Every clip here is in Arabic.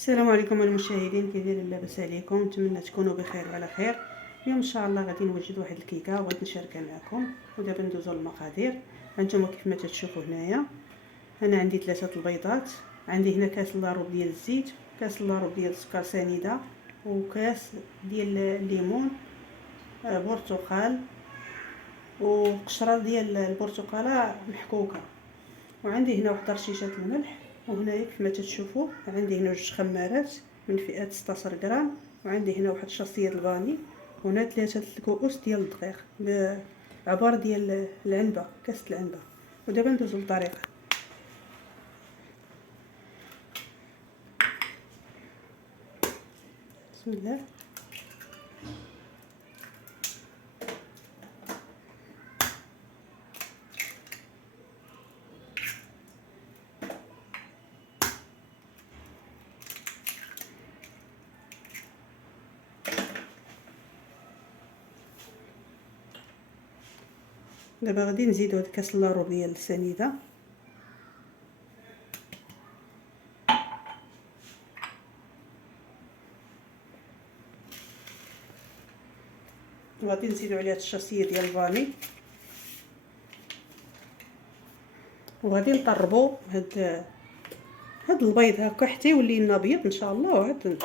السلام عليكم المشاهدين، كي دايرين؟ لاباس عليكم؟ نتمنى تكونوا بخير وعلى خير. اليوم ان شاء الله غادي نوجد واحد الكيكه بغيت نشاركها معكم. ودابا ندوزو للمقادير. هانتوما كيف ما تشوفوا هنايا، انا عندي 3 البيضات، عندي هنا كاس لاروب ديال الزيت، كاس لاروب ديال السكر سنيده، وكاس ديال الليمون، برتقال، وقشره ديال البرتقاله محكوكه، وعندي هنا واحد رشيشه الملح. وهنايا كيف ما تشوفوا عندي هنا 2 خمارات من فئه 16 غرام، وعندي هنا واحد شاصيه الفاني، وهنا 3 الكؤوس ديال الدقيق بعبار ديال العنبه، كاسه العنبه. ودابا ندوزو للطريقه. بسم الله. دابا غادي نزيدو هاد كاس لاروب ديال السنيده، وغادي نزيدو عليها الشاصيه ديال الفاني، وغادي نطربو هاد البيض هكا حتى يولي لنا ابيض ان شاء الله. وعاد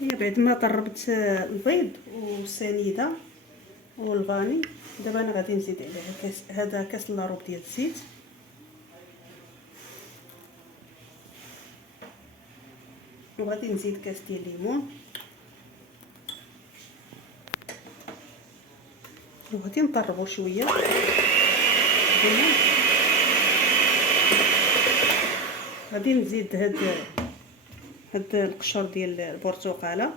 هي بعد ما طربت البيض والسنيده والفاني، دابا انا غادي نزيد عليها كاس لاروب ديال الزيت، وغادي نزيد كاس ديال الليمون، وغادي نطربو شويه. غادي نزيد هاد القشر ديال البرتقاله،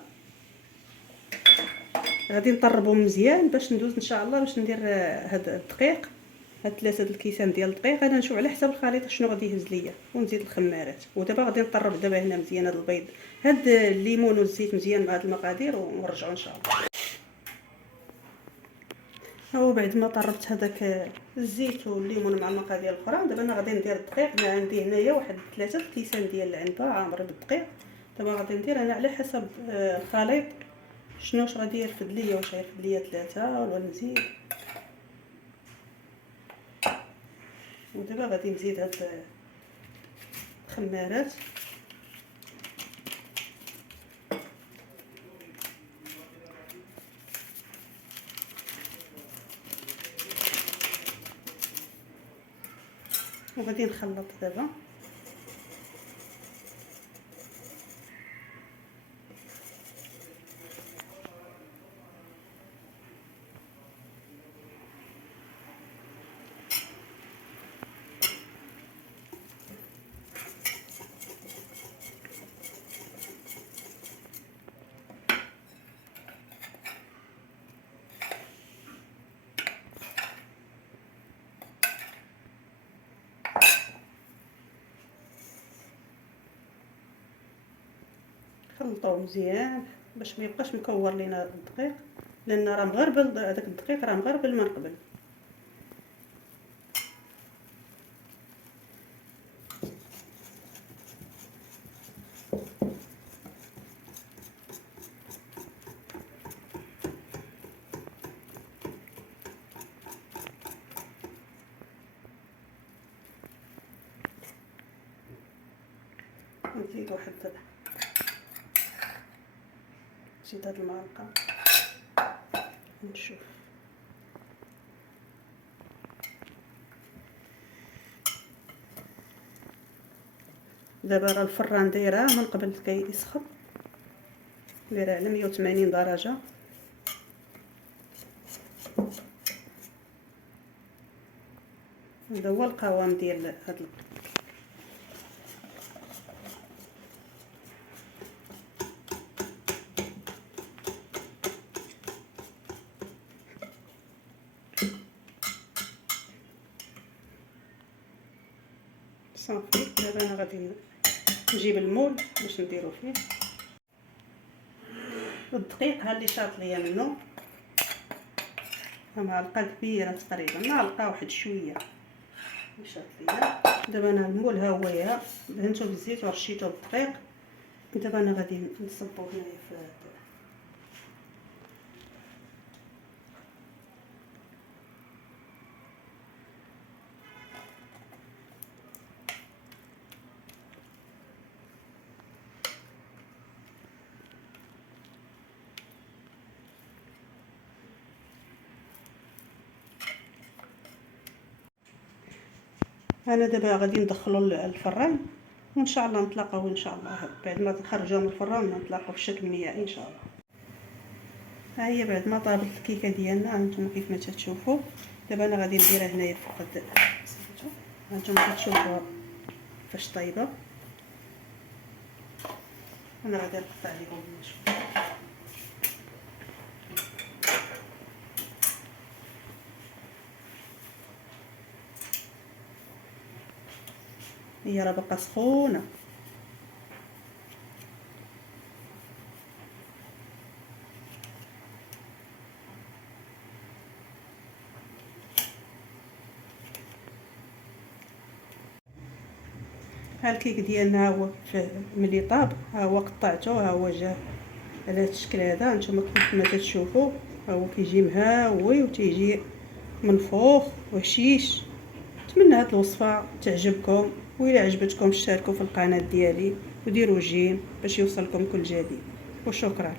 غادي نطربو مزيان باش ندوز ان شاء الله باش ندير هاد الدقيق. هاد 3 الكيسان ديال الدقيق انا نشوف على حسب الخليط شنو غادي يهز ليا، ونزيد الخمارات. ودابا غادي نطرب دابا هنا مزيان هاد البيض، هاد الليمون والزيت مزيان مع هاد المقادير، ونرجعوا ان شاء الله. هو بعد ما طربت هذاك الزيت والليمون مع المقادير الاخرى، دابا انا غادي ندير الدقيق. انا عندي هنايا واحد 3 الكيسان ديال العنبه عامرين بالدقيق. دابا غادي ندير انا على حسب الخليط شنو غادي يرفد ليا، واش غيرفد ليا 3 ولا نزيد. ودابا غادي نزيد هاد الخمارات، وغادي نخلط دابا. خلطوه مزيان باش ما يبقاش مكور لينا الدقيق، لان راه مغربل هذاك الدقيق، راه مغربل من قبل. نزيد نزيد هاد المعلقه نشوف. دابا راه الفران دايره من قبل كيسخن، دايره على 180 درجه. هذا هو القوام ديال هاد صافي. دابا انا غادي نجيب المول باش نديرو فيه الدقيق. ها اللي شاط ليا منه معلقه كبيره تقريبا، معلقه واحد شويه. مشات ليا. دابا انا المول ها هو يا دهنتو بالزيت ورشيتو بالدقيق. دابا انا غادي نصبو هنايا في انا دابا غادي ندخلو الفران، وان شاء الله نتلاقاو ان شاء الله بعد ما نخرجوه من الفران نتلاقاو في الشكل النهائي ان شاء الله. ها هي بعد ما طابت الكيكه ديالنا هانتوما كيف ما تشوفوا. دابا انا غادي نديرها هنايا فوق هانتوما كتشوفوا فاش طايبه. انا غادي نقطع لكم شويه. هي راه باقا سخونه. ها الكيك ديالنا ها هو ملي طاب ها هو قطعته، ها هو جا على هذا الشكل هذا. نتوما كيف ما تشوفوا ها هو كيجي مهوي وتيجي منفوخ وهشيش. نتمنى هاد الوصفه تعجبكم، وإلا عجبتكم اشتركوا في القناه ديالي وديروا جيم باش يوصلكم كل جديد، وشكرا.